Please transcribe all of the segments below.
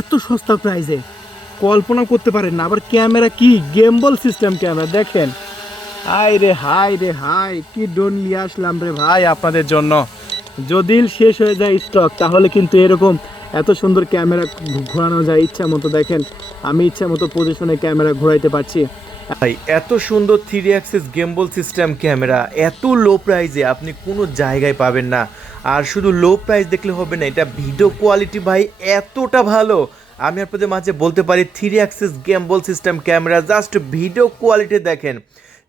এত সস্তা প্রাইসে কল্পনা করতে পারেন না, আবার ক্যামেরা কি? গেমবল সিস্টেম ক্যামেরা দেখেন। হাই রে হাই রে হাই কি ডোন নিয়ে আসলাম রে ভাই আপনাদের জন্য। যদি শেষ হয়ে যায় স্টক তাহলে কিন্তু এরকম এত সুন্দর ক্যামেরা ঘোরানো যায় ইচ্ছা মতো দেখেন। আমি ইচ্ছা মতো পজিশনে ক্যামেরা ঘোরাইতে পারছি। ভাই, এত সুন্দর three axis gimbal system camera এত লো প্রাইজে আপনি কোনো জায়গায় পাবেন না। আর শুধু লো প্রাইস দেখলে হবে না, এটা ভিডিও কোয়ালিটি ভাই এতটা ভালো। আমি আপনাদের মাঝে বলতে পারি three axis gimbal system camera just video quality দেখেন।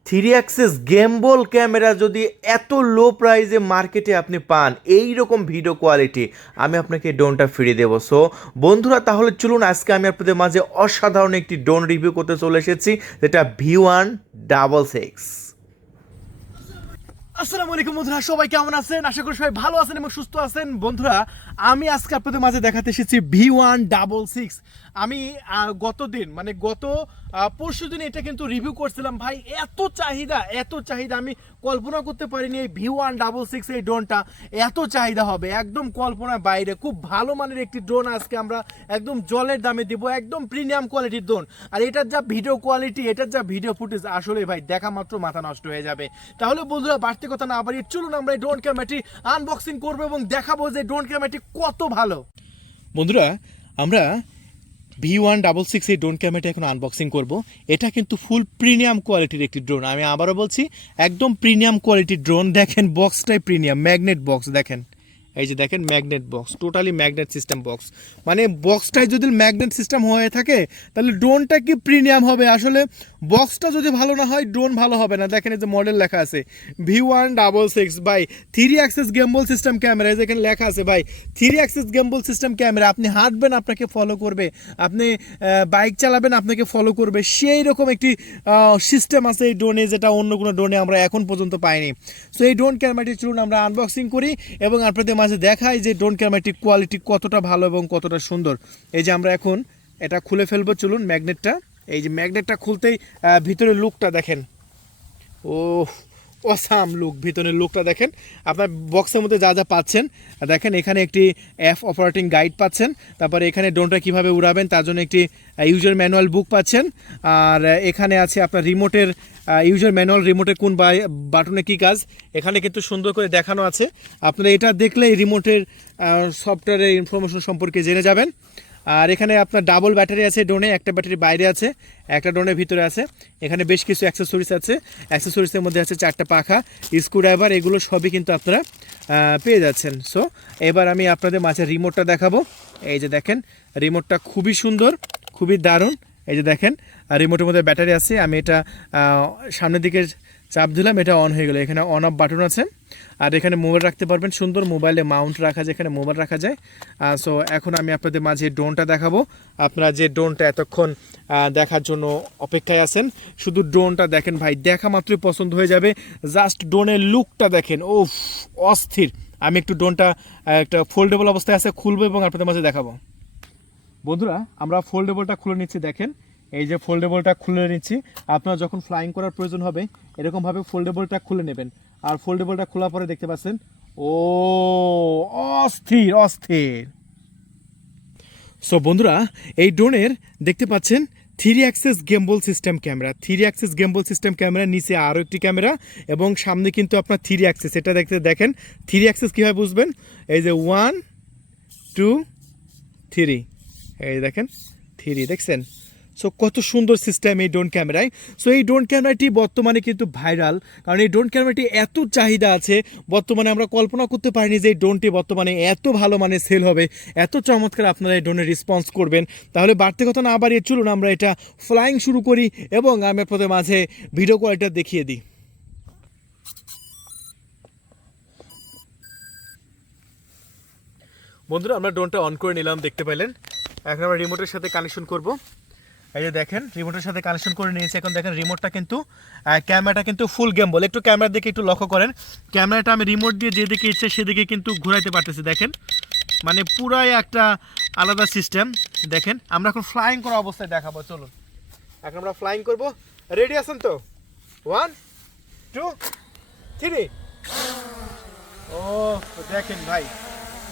থ্রি অ্যাক্সেস গেমবল ক্যামেরা যদি এত লো প্রাইসে মার্কেটে আপনি পান এই রকম ভিডিও কোয়ালিটি আমি আপনাকে ড্রোনটা ফিরিয়ে দেবো। সো বন্ধুরা তাহলে চলুন আজকে আমি আপনাদের মাঝে অসাধারণ একটি ড্রোন রিভিউ করতে চলে এসেছি যেটা ভি ওয়ান ডাবল সিক্স আসসালামু আলাইকুম বন্ধুরা সবাই কেমন আছেন? আশা করি সবাই ভালো আছেন এবং সুস্থ আছেন। বন্ধুরা আমি আজকে আপনাদের মাঝে দেখাতে এসেছি ভি ওয়ান ডাবল সিক্স আমি আহ, গতদিন মানে গত পরশু দিন এটা কিন্তু রিভিউ করছিলাম। ভাই, এত চাহিদা এত চাহিদা, আমি কল্পনা করতে পারিনি এই ভি ওয়ান ডাবল সিক্স এই ড্রোনটা এত চাহিদা হবে। একদম কল্পনার বাইরে, খুব ভালো মানের একটি ড্রোন আজকে আমরা একদম জলের দামে দিব, একদম প্রিমিয়াম কোয়ালিটির ড্রোন আর এটার যা ভিডিও কোয়ালিটি এটার যা ভিডিও ফুটেজ আসলে ভাই, দেখা মাত্র মাথা নষ্ট হয়ে যাবে। তাহলে বন্ধুরা, বাড়তি কথা না বাড়িয়ে চলুন আমরা এই ড্রোন ক্যামেরাটি আনবক্সিং করব এবং দেখাবো যে ড্রোন ক্যামেরাটি কত ভালো। বন্ধুরা, আমরা ভি ওয়ান ডাবল সিক্স এই ড্রোন ক্যামেরাটা এখন আনবক্সিং করব। এটা কিন্তু ফুল প্রিমিয়াম কোয়ালিটির একটি ড্রোন আমি আবারও বলছি, একদম প্রিমিয়াম কোয়ালিটির ড্রোন দেখেন বক্সটাই প্রিমিয়াম ম্যাগনেট বক্স দেখেন। এই যে দেখেন magnet box totally magnet system box মানে বক্সটাই যদি ম্যাগনেট সিস্টেম হয়ে থাকে, তাহলে ড্রোনটা কি প্রিমিয়াম হবে? আসলে বক্সটা যদি ভালো না হয় ড্রোন ভালো হবে না। দেখেন এই যে মডেল লেখা আছে। V one double six by three axis gimbal system camera এই যেখানে লেখা আছে, ভাই three axis gimbal system camera আপনি হাঁটবেন, আপনাকে ফলো করবে। আপনি বাইক চালাবেন, আপনাকে ফলো করবে। সেই রকম একটি সিস্টেম আছে এই ড্রোনে যেটা অন্য কোনো ড্রোনে আমরা এখন পর্যন্ত পাইনি। সো এই ড্রোন ক্যামেরাটি চলুন আমরা আনবক্সিং করি এবং আপনাদের মাঝে দেখাই যে ড্রোন ক্যামেরাটির কোয়ালিটি কতটা ভালো এবং কতটা সুন্দর। এই যে আমরা এখন এটা খুলে ফেলব, চলুন ম্যাগনেটটা এই যে ম্যাগনেটটা খুলতেই আহ, ভিতরের লুকটা দেখেন। ও অসাম লুক ভিতরের লুকটা দেখেন। আপনার বক্সের মধ্যে যা যা পাচ্ছেন দেখেন এখানে একটি অ্যাপ অপারেটিং গাইড পাচ্ছেন তারপরে এখানে ড্রোনটা কীভাবে উড়াবেন তার জন্য একটি ইউজার ম্যানুয়াল বুক পাচ্ছেন আর এখানে আছে আপনার রিমোটের ইউজার ম্যানুয়াল রিমোটের কোন বাটনে কী কাজ এখানে কিন্তু সুন্দর করে দেখানো আছে। আপনারা এটা দেখলে রিমোটের সফটওয়্যারের ইনফরমেশন সম্পর্কে জেনে যাবেন। আর এখানে আপনার ডাবল ব্যাটারি আছে ড্রোনে একটা ব্যাটারি বাইরে আছে, একটা ড্রোনের ভিতরে আছে। এখানে বেশ কিছু অ্যাক্সেসরিজ আছে। অ্যাক্সেসরিজের মধ্যে আছে চারটা পাখা স্ক্রুড্রাইভার এগুলো সবই কিন্তু আপনারা পেয়ে যাচ্ছেন। সো এবার আমি আপনাদের মাঝে রিমোটটা দেখাবো। এই যে দেখেন রিমোটটা খুবই সুন্দর, খুবই দারুণ। এই যে দেখেন আর রিমোটের মধ্যে ব্যাটারি আছে। আমি এটা সামনের দিকে চাপ দিলাম, এটা অন হয়ে গেল। এখানে অন অফ বাটন আছে। আর এখানে মোবাইল রাখতে পারবেন। সুন্দর মোবাইলে মাউন্ট রাখা যায়, এখানে মোবাইল রাখা যায়। সো এখন আমি আপনাদের মাঝে ড্রোনটা দেখাবো। আপনারা যে ড্রোনটা এতক্ষণ দেখার জন্য অপেক্ষায় আছেন, শুধু ড্রোনটা দেখেন ভাই, দেখা মাত্রই পছন্দ হয়ে যাবে। জাস্ট ড্রোনের লুকটা দেখেন। ও অস্থির। আমি একটু ড্রোনটা একটা ফোল্ডেবল অবস্থায় আছে, খুলবো এবং আপনাদের মাঝে দেখাবো। বন্ধুরা, আমরা ফোল্ডেবলটা খুলে নিচ্ছি, দেখেন। এই যে ফোল্ডেবলটা খুলে নিচ্ছি, আপনারা যখন ফ্লাইং করার প্রয়োজন হবে, এরকমভাবে ফোল্ডেবলটা খুলে নেবেন। আর ফোল্ডেবলটা খোলার পরে দেখতে পাচ্ছেন, ও, অস্থির অস্থির। সো বন্ধুরা, এই ড্রোনের দেখতে পাচ্ছেন three axis gimbal system camera three axis gimbal system camera নিচে আরও একটি ক্যামেরা এবং সামনে কিন্তু আপনার থ্রি অ্যাক্সেস এটা দেখতে দেখেন থ্রি অ্যাক্সেস কীভাবে বুঝবেন? এই যে ওয়ান টু থ্রি এই দেখেন থ্রি দেখছেন? সো কত সুন্দর সিস্টেম এই ড্রোন ক্যামেরায় সো এই ড্রোন ক্যামেরাটি বর্তমানে কিন্তু ভাইরাল কারণ এই ড্রোন ক্যামেরাটি এত চাহিদা আছে, বর্তমানে আমরা কল্পনা করতে পারিনি যে এই ড্রোনটি বর্তমানে এত ভালো মানে সেল হবে। এত চমৎকার আপনারা এই ড্রোনের রেসপন্স করবেন। তাহলে বাড়তি কথা না বাড়িয়ে চলুন, আমরা এটা ফ্লাইং শুরু করি এবং আমি আপনাদের মাঝে ভিডিও কোয়ালিটা দেখিয়ে দিই। বন্ধুরা, আমরা ড্রোনটা অন করে নিলাম, দেখতে পেলেন এখন আমরা রিমোটের সাথে কানেকশন করব। এই যে দেখেন রিমোটের সাথে কানেকশন করে নিয়েছি। এখন দেখেন রিমোটটা কিন্তু ক্যামেরাটা কিন্তু ফুল গেম বলে একটু ক্যামেরার দিকে একটু লক্ষ্য করেন। ক্যামেরাটা আমি রিমোট দিয়ে যেদিকে ইচ্ছে সেদিকে কিন্তু ঘুরাইতে পারতেছি, দেখেন। মানে পুরাই একটা আলাদা সিস্টেম দেখেন। আমরা এখন ফ্লাইং করা অবস্থায় দেখাবো, চলুন। এখন আমরা ফ্লাইং করব। রেডি আছেন তো? ওয়ান টু থ্রি ও, দেখেন ভাই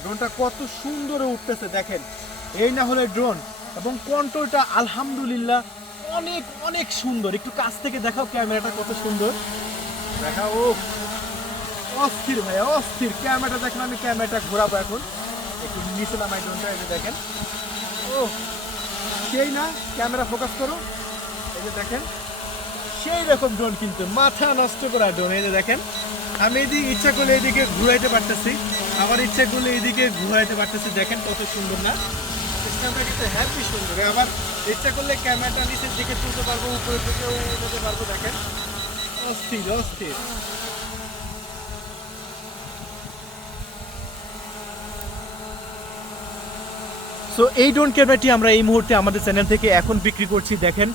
ড্রোনটা কত সুন্দর উঠতেছে, দেখেন। এই না হলে ড্রোন এবং কন্ট্রোলটা আলহামদুলিল্লাহ অনেক অনেক সুন্দর। একটু কাছ থেকে দেখাও ক্যামেরাটা কত সুন্দর। দেখাও। অস্থির ভাইয়া, অস্থির। ক্যামেরাটা দেখেন, আমি ক্যামেরাটা ঘোরাবো এখন। একটু নিচে নামাই ড্রোনটা এই দেখেন। ও, সেই না? ক্যামেরা ফোকাস করো। এই যে দেখেন। সেই রকম ড্রোন কিন্তু। মাথা নষ্ট করা ড্রোন এই যে দেখেন। আমি এদিকে ইচ্ছা করলে এদিকে ঘুরাইতে পারতেছি। আবার ইচ্ছা করলে এদিকে ঘুরাইতে পারতেছি। দেখেন কত সুন্দর না? কিন্তু হ্যাপি সুন্দর। আবার ইচ্ছা করলে ক্যামেরাটা নিচের দিকে তুলতে পারব উপরের দিকেও উঠাতে পারব দেখেন। অস্থির অস্থির। সো এই ড্রোন ক্যামেরাটি আমরা এই মুহূর্তে আমাদের চ্যানেল থেকে এখন বিক্রি করছি দেখেন।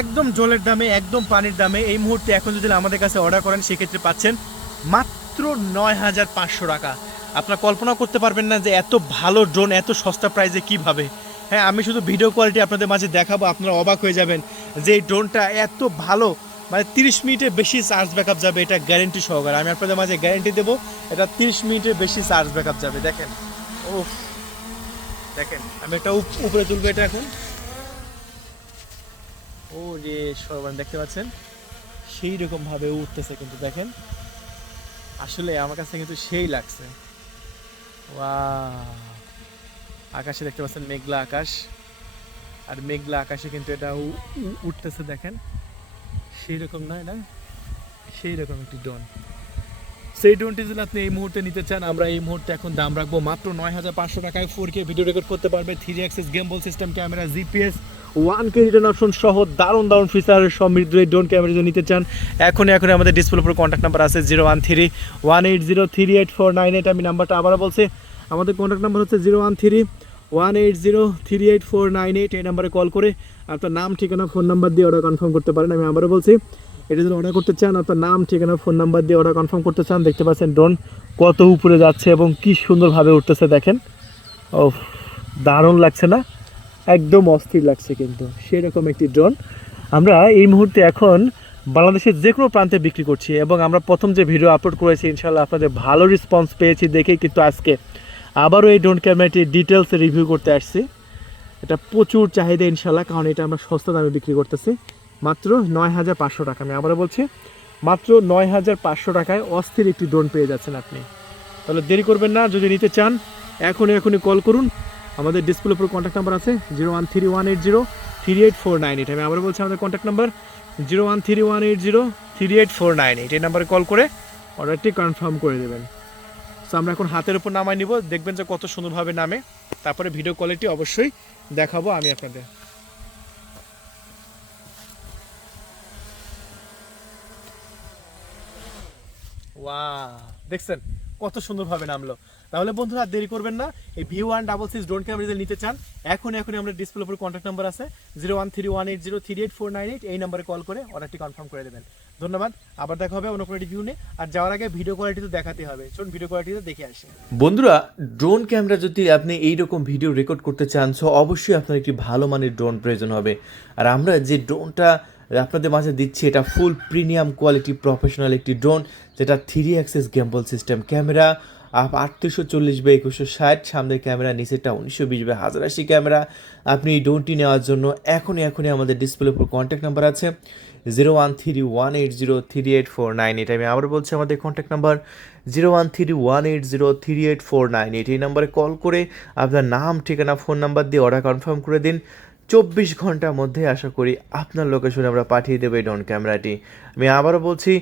একদম জলের দামে একদম পানির দামে এই মুহূর্তে এখন যদি আমাদের কাছে অর্ডার করেন সেক্ষেত্রে পাচ্ছেন মাত্র নয় হাজার পাঁচশো টাকা। আপনারা কল্পনা করতে পারবেন না যে এত ভালো ড্রোন এত সস্তা প্রাইজে কীভাবে হ্যাঁ আমি শুধু ভিডিও কোয়ালিটি আপনাদের মাঝে দেখাবো, আপনারা অবাক হয়ে যাবেন যে এই ড্রোনটা এত ভালো মানে তিরিশ মিনিটের বেশি চার্জ ব্যাকআপ যাবে, এটা গ্যারেন্টি সহকারে। আমি আপনাদের মাঝে গ্যারেন্টি দেবো, এটা তিরিশ মিনিটের বেশি চার্জ ব্যাকআপ যাবে, দেখেন। ও দেখেন, আমি উপ- উপরে তুলবো এটা এখন। ও রে সবাই, দেখতে পাচ্ছেন? সেই রকমভাবে উঠতেছে কিন্তু, দেখেন। আসলে আমার কাছে কিন্তু সেই লাগছে। ওয়াও। আকাশে দেখতে পাচ্ছেন মেঘলা আকাশ। আর মেঘলা আকাশে কিন্তু এটা উঠতেছে দেখেন। সেই রকম নয় এটা? সেই রকম একটি ডোন সেই ড্রোনটি যদি আপনি এই মুহূর্তে নিতে চান, আমরা এই মুহূর্তে এখন দাম রাখব মাত্র নয় হাজার পাঁচশো টাকায়। ফোর কে ভিডিও রেকর্ড করতে পারবে three axis gimbal system camera GPS one key return option সহ দারুণ দারুণ ফিচারের সমৃদ্ধ এই ড্রোন ক্যামেরা যদি নিতে চান, এখনই এখন আমাদের ডিসপ্লে উপর কন্ট্যাক্ট নাম্বার আছে zero one three one eight zero three eight four nine eight আমি নাম্বারটা আবারও বলছি, আমাদের কন্ট্যাক্ট নাম্বার হচ্ছে zero one three one eight zero three eight four nine eight এই নাম্বারে কল করে আপনার নাম, ঠিকানা, ফোন নাম্বার দিয়ে অর্ডার কনফার্ম করতে পারেন। আমি আবারও বলছি, এটা যদি অর্ডার করতে চান, আপনার নাম, ঠিকানা, ফোন নাম্বার দিয়ে অর্ডার কনফার্ম করতে চান, দেখতে পাচ্ছেন ড্রোন কত উপরে যাচ্ছে এবং কি সুন্দরভাবে উঠতেছে দেখেন। ও দারুণ লাগছে না? একদম অস্থির লাগছে কিন্তু, সেরকম একটি ড্রোন আমরা এই মুহূর্তে এখন বাংলাদেশের যে কোনো প্রান্তে বিক্রি করছি এবং আমরা প্রথম যে ভিডিও আপলোড করেছি ইনশাল্লাহ আপনাদের ভালো রেসপন্স পেয়েছি দেখেই কিন্তু আজকে। আবারও এই ড্রোন ক্যামেরাটি ডিটেলসে রিভিউ করতে আসছি। এটা প্রচুর চাহিদা ইনশাল্লাহ কারণ এটা আমরা সস্তা দামে বিক্রি করতেছি। মাত্র নয় হাজার পাঁচশো টাকা। আমি আবারও বলছি, মাত্র নয় হাজার পাঁচশো টাকায় অস্থির একটি ড্রোন পেয়ে যাচ্ছেন আপনি। তাহলে দেরি করবেন না, যদি নিতে চান, এখনই এখনই কল করুন। আমাদের ডিসপ্লে উপর কন্ট্যাক্ট নাম্বার আছে zero one three one eight zero three eight four nine eight আমি আবার বলছি, আমাদের contact number zero one three one eight zero three eight four nine eight এই নাম্বারে কল করে অর্ডারটি কনফার্ম করে দেবেন। সো আমরা এখন হাতের উপর নামাই নিব। দেখবেন যে কত সুন্দরভাবে নামে। তারপরে ভিডিও কোয়ালিটি অবশ্যই দেখাবো আমি আপনাদের। দেখছেন? কত সুন্দরভাবে নামলো। তাহলে বন্ধুরা দেরি করবেন না। এই V one double six drone camera যদি নিতে চান এখন এখনই আমরা ডিসপ্লে উপর কন্ট্যাক্ট নাম্বার আছে। Zero one three one eight zero three eight four nine eight এই নাম্বারে কল করে অর্ডারটি কনফার্ম করে দেবেন। ধন্যবাদ। আবার দেখা হবে অন্য কোনো রিভিউ নিয়ে। আর যাওয়ার আগে ভিডিও কোয়ালিটি তো দেখাতে হবে। চলুন ভিডিও কোয়ালিটিতে দেখে আসি। বন্ধুরা ড্রোন ক্যামেরা যদি আপনি এই রকম ভিডিও রেকর্ড করতে চান সো অবশ্যই আপনার একটি ভালো মানের ড্রোন প্রয়োজন হবে। আর আমরা যে ড্রোনটা আপনাদের মাঝে দিচ্ছি, এটা ফুল প্রিমিয়াম কোয়ালিটি প্রফেশনাল একটি ড্রোন যেটা three axis gimbal system camera up আটত্রিশশো চল্লিশ বাই একুশশো ষাট, সামনের ক্যামেরা নিচেরটা উনিশশো বিশ বাই হাজার আশি ক্যামেরা আপনি এই ড্রোনটি নেওয়ার জন্য এখনই এখনই আমাদের ডিসপ্লে উপর কন্ট্যাক্ট নাম্বার আছে। Zero one three one eight zero three eight four nine eight আমি আবার বলছি আমাদের contact number zero one three one eight zero three eight four nine eight এই নাম্বারে কল করে আপনার নাম, ঠিকানা ফোন নাম্বার দিয়ে অর্ডার কনফার্ম করে দিন। চব্বিশ ঘণ্টার মধ্যে আশা করি আপনার লোকেশনে আমরা পাঠিয়ে দেবো এই ড্রোন ক্যামেরাটি। আমি আবারও বলছি,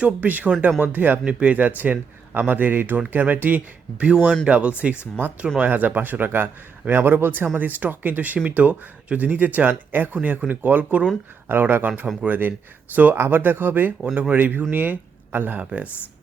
চব্বিশ ঘণ্টার মধ্যে আপনি পেয়ে যাচ্ছেন আমাদের এই ড্রোন ক্যামেরাটি ভি ওয়ান ডাবল সিক্স মাত্র নয় হাজার পাঁচশো টাকা। আমি আবারও বলছি, আমাদের স্টক কিন্তু সীমিত। যদি নিতে চান, এখনই এখনই কল করুন আর অর্ডার কনফার্ম করে দিন। সো আবার দেখা হবে অন্য কোনো রিভিউ নিয়ে। আল্লাহ হাফেজ।